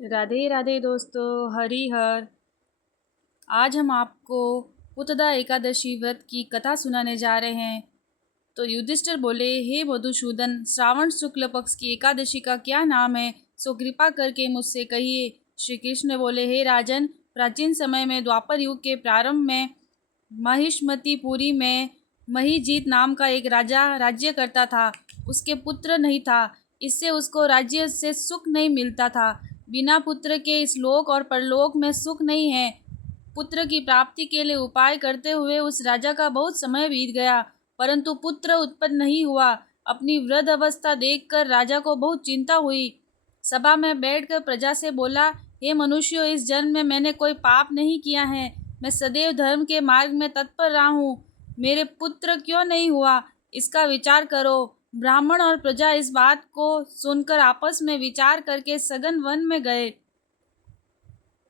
राधे राधे दोस्तों, हरि हर। आज हम आपको पुतदा एकादशी व्रत की कथा सुनाने जा रहे हैं। तो युधिष्ठिर बोले, हे मधुसूदन, श्रावण शुक्ल पक्ष की एकादशी का क्या नाम है, सो कृपा करके मुझसे कहिए। श्री कृष्ण बोले, हे राजन, प्राचीन समय में द्वापर युग के प्रारंभ में महिष्मतिपुरी में महीजीत नाम का एक राजा राज्य करता था। उसके पुत्र नहीं था, इससे उसको राज्य से सुख नहीं मिलता था। बिना पुत्र के इस लोक और परलोक में सुख नहीं है। पुत्र की प्राप्ति के लिए उपाय करते हुए उस राजा का बहुत समय बीत गया, परंतु पुत्र उत्पन्न नहीं हुआ। अपनी वृद्ध अवस्था देखकर राजा को बहुत चिंता हुई। सभा में बैठकर प्रजा से बोला, हे मनुष्यों, इस जन्म में मैंने कोई पाप नहीं किया है। मैं सदैव धर्म के मार्ग में तत्पर रहा हूँ। मेरे पुत्र क्यों नहीं हुआ, इसका विचार करो। ब्राह्मण और प्रजा इस बात को सुनकर आपस में विचार करके सघन वन में गए।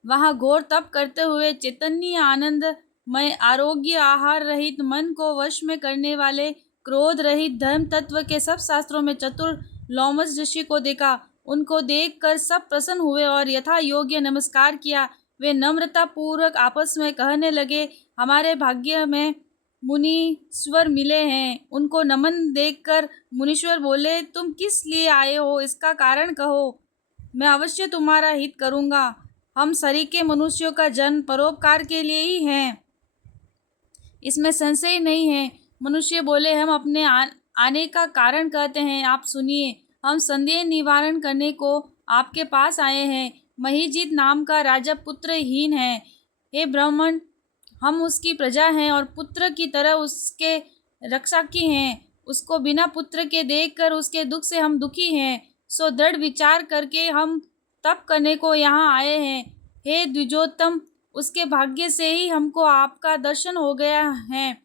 वहां घोर तप करते हुए चैतन्य आनंदमय आरोग्य आहार रहित मन को वश में करने वाले क्रोध रहित धर्म तत्व के सब शास्त्रों में चतुर लोमस ऋषि को देखा। उनको देखकर सब प्रसन्न हुए और यथा योग्य नमस्कार किया। वे नम्रता पूर्वक आपस में कहने लगे, हमारे भाग्य में मुनीश्वर मिले हैं। उनको नमन देखकर मुनीश्वर बोले, तुम किस लिए आए हो, इसका कारण कहो, मैं अवश्य तुम्हारा हित करूंगा। हम सरीखे मनुष्यों का जन्म परोपकार के लिए ही है, इसमें संशय नहीं है। मनुष्य बोले, हम अपने आने का कारण कहते हैं, आप सुनिए। हम संदेह निवारण करने को आपके पास आए हैं। महीजीत नाम का राजा पुत्रहीन है। हे ब्राह्मण, हम उसकी प्रजा हैं और पुत्र की तरह उसके रक्षकी हैं। उसको बिना पुत्र के देखकर उसके दुख से हम दुखी हैं। सो दृढ़ विचार करके हम तप करने को यहाँ आए हैं। हे द्विजोत्तम, उसके भाग्य से ही हमको आपका दर्शन हो गया है।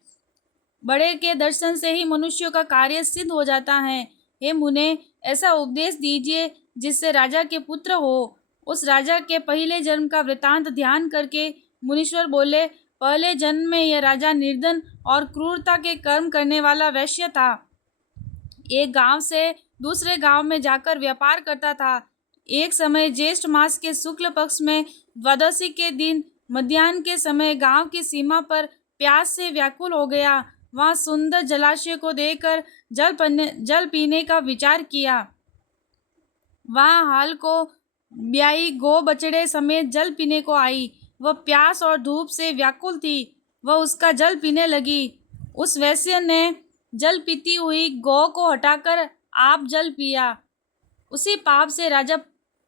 बड़े के दर्शन से ही मनुष्यों का कार्य सिद्ध हो जाता है। हे मुने, ऐसा उपदेश दीजिए जिससे राजा के पुत्र हो। उस राजा के पहले जन्म का वृतांत ध्यान करके मुनीश्वर बोले, पहले जन्म में यह राजा निर्धन और क्रूरता के कर्म करने वाला वैश्य था। एक गांव से दूसरे गांव में जाकर व्यापार करता था। एक समय ज्येष्ठ मास के शुक्ल पक्ष में द्वादशी के दिन मध्याह्न के समय गांव की सीमा पर प्यास से व्याकुल हो गया। वहां सुंदर जलाशय को देखकर जल पीने का विचार किया। वहां हाल को ब्याई गो बछड़े समेत जल पीने को आई। वह प्यास और धूप से व्याकुल थी। वह उसका जल पीने लगी। उस वैश्य ने जल पीती हुई गौ को हटाकर आप जल पिया। उसी पाप से राजा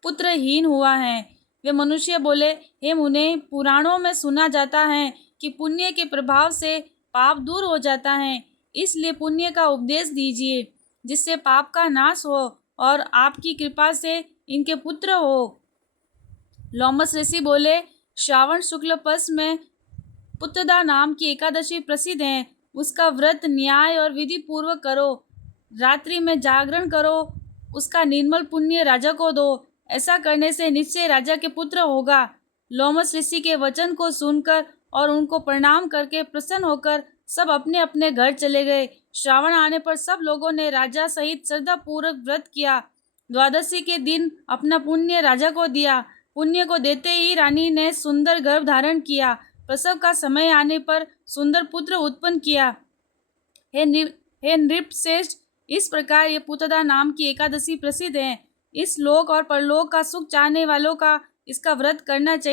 पुत्रहीन हुआ है। वे मनुष्य बोले, हे मुने, पुराणों में सुना जाता है कि पुण्य के प्रभाव से पाप दूर हो जाता है। इसलिए पुण्य का उपदेश दीजिए जिससे पाप का नाश हो और आपकी कृपा से इनके पुत्र हो। लोमस ऋषि बोले, श्रावण शुक्ल पक्ष में पुतदा नाम की एकादशी प्रसिद्ध है। उसका व्रत न्याय और विधि पूर्वक करो। रात्रि में जागरण करो। उसका निर्मल पुण्य राजा को दो। ऐसा करने से निश्चय राजा के पुत्र होगा। लोमस ऋषि के वचन को सुनकर और उनको प्रणाम करके प्रसन्न होकर सब अपने अपने घर चले गए। श्रावण आने पर सब लोगों ने राजा सहित श्रद्धा पूर्वक व्रत किया। द्वादशी के दिन अपना पुण्य राजा को दिया। पुण्य को देते ही रानी ने सुंदर गर्भ धारण किया। प्रसव का समय आने पर सुंदर पुत्र उत्पन्न किया। हे नृपश्रेष्ठ, इस प्रकार ये पुतदा नाम की एकादशी प्रसिद्ध है। इस लोक और परलोक का सुख चाहने वालों का इसका व्रत करना चाहिए।